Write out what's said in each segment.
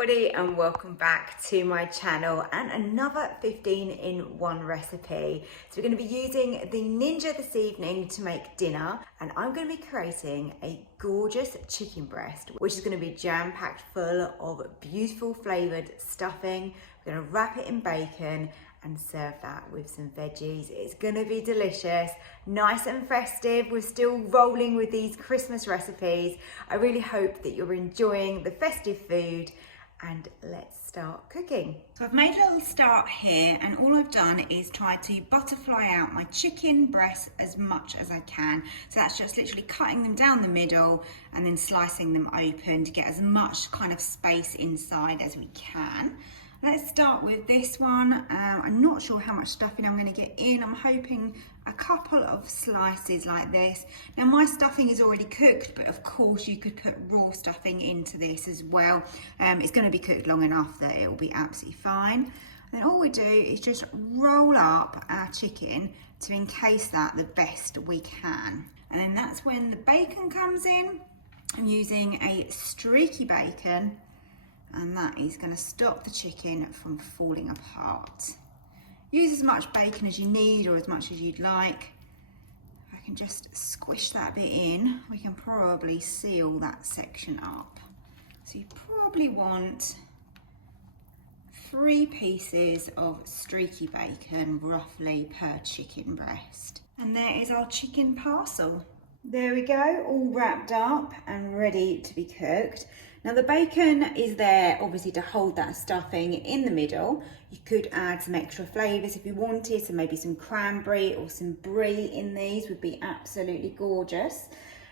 everybody and welcome back to my channel and another 15-in-1 recipe. So we're going to be using the Ninja this evening to make dinner, and I'm going to be creating a gorgeous chicken breast which is going to be jam-packed full of beautiful flavoured stuffing. We're going to wrap it in bacon and serve that with some veggies. It's gonna be delicious, nice and festive. We're still rolling with these Christmas recipes. I really hope that you're enjoying the festive food, and let's start cooking. So I've made a little start here, and all I've done is try to butterfly out my chicken breasts as much as I can. So that's just literally cutting them down the middle and then slicing them open to get as much kind of space inside as we can. Let's start with this one. I'm not sure how much stuffing I'm going to get in. I'm hoping a couple of slices like this. Now my stuffing is already cooked, but of course you could put raw stuffing into this as well. It's going to be cooked long enough that it will be absolutely fine. And then all we do is just roll up our chicken to encase that the best we can. And then that's when the bacon comes in. I'm using a streaky bacon, and that is going to stop the chicken from falling apart. Use as much bacon as you need or as much as you'd like. If I can just squish that bit in, we can probably seal that section up. So you probably want 3 pieces of streaky bacon roughly per chicken breast. And there is our chicken parcel. There we go, all wrapped up and ready to be cooked. Now the bacon is there obviously to hold that stuffing in the middle. You could add some extra flavours if you wanted, so maybe some cranberry or some brie in these would be absolutely gorgeous.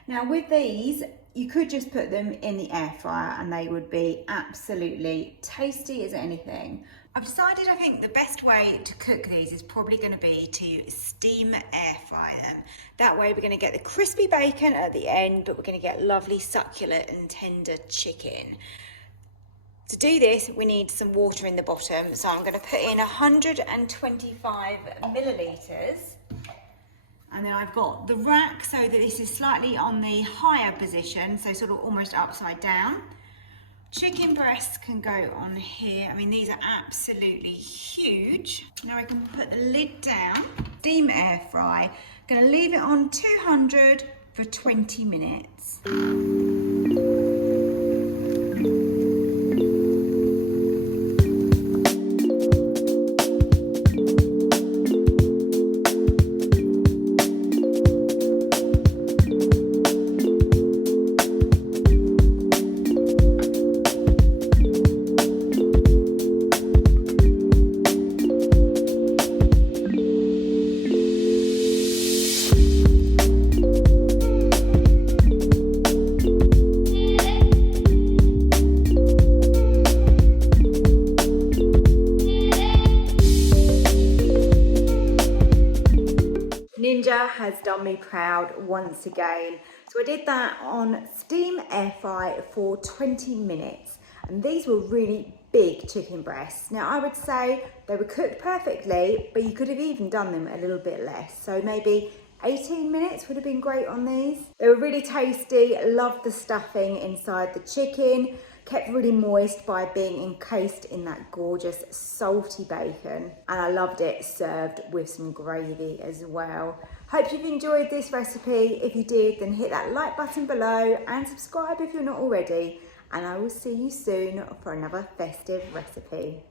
Now with these, you could just put them in the air fryer and they would be absolutely tasty as anything. I've decided I think the best way to cook these is probably going to be to steam air fry them. That way we're going to get the crispy bacon at the end, but we're going to get lovely succulent and tender chicken. To do this, we need some water in the bottom. So I'm going to put in 125 millilitres. And then I've got the rack so that this is slightly on the higher position, so sort of almost upside down. Chicken breasts can go on here. I mean, these are absolutely huge. Now I can put the lid down, steam air fry. Gonna leave it on 200 for 20 minutes. Ninja has done me proud once again. So I did that on steam air fry for 20 minutes. And these were really big chicken breasts. Now I would say they were cooked perfectly, but you could have even done them a little bit less. So maybe 18 minutes would have been great on these. They were really tasty, loved the stuffing inside the chicken, kept really moist by being encased in that gorgeous salty bacon, and I loved it served with some gravy as well. Hope you've enjoyed this recipe. If you did, then hit that like button below and subscribe if you're not already, and I will see you soon for another festive recipe.